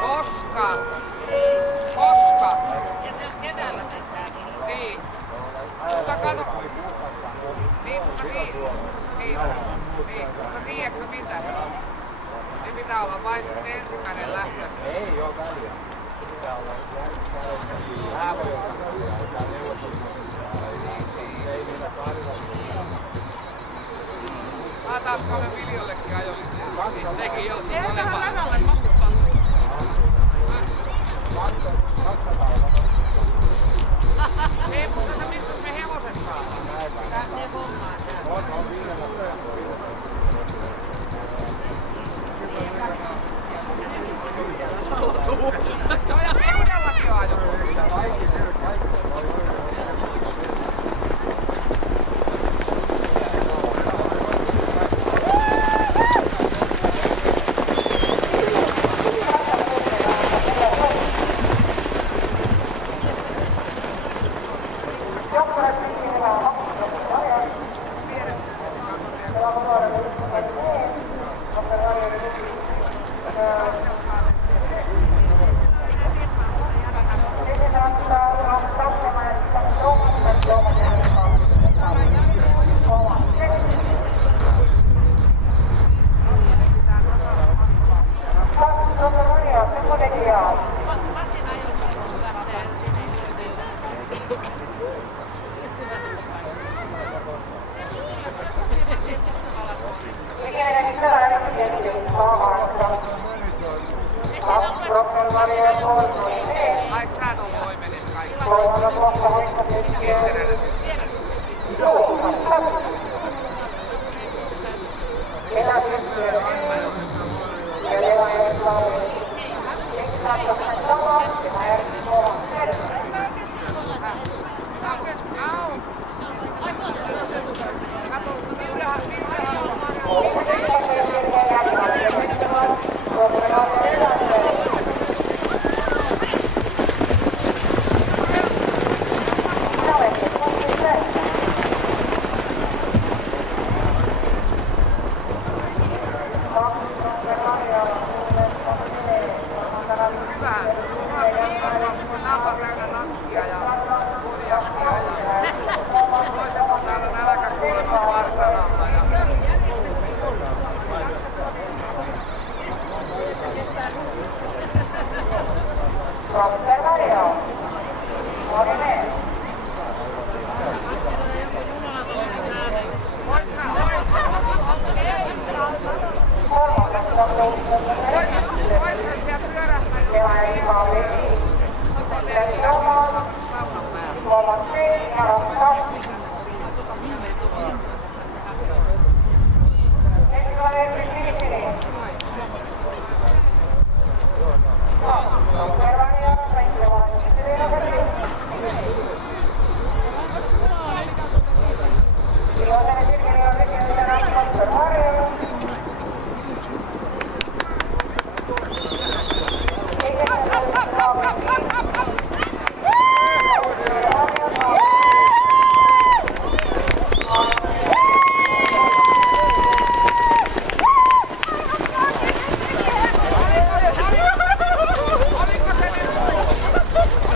Koska? Koska? Että jos keväällä tehdään. Niin. Mutta kato. Niin, mutta tiedätkö mitä? Niin pitää olla vain ensimmäinen lähtö. Ei oo väliä. Pitää olla vähän voi ottaa neuvotteluja. Ei niillä tarvitse. Mä taas 3 Viljollekin ajolliseen. Sekin joutuu olemaan. Eihän tähän levälle makuttaa. 200. Ei, mutta missä me hevoset saadaan? Tää tee hommaa täällä. On viidellä. Saltuu. Joo, ja Viudellakin on ajokortti. Kaikki. Ai sä et ollut oimenin kaikki. Ketterellä. Voisihan siellä pyörähtää.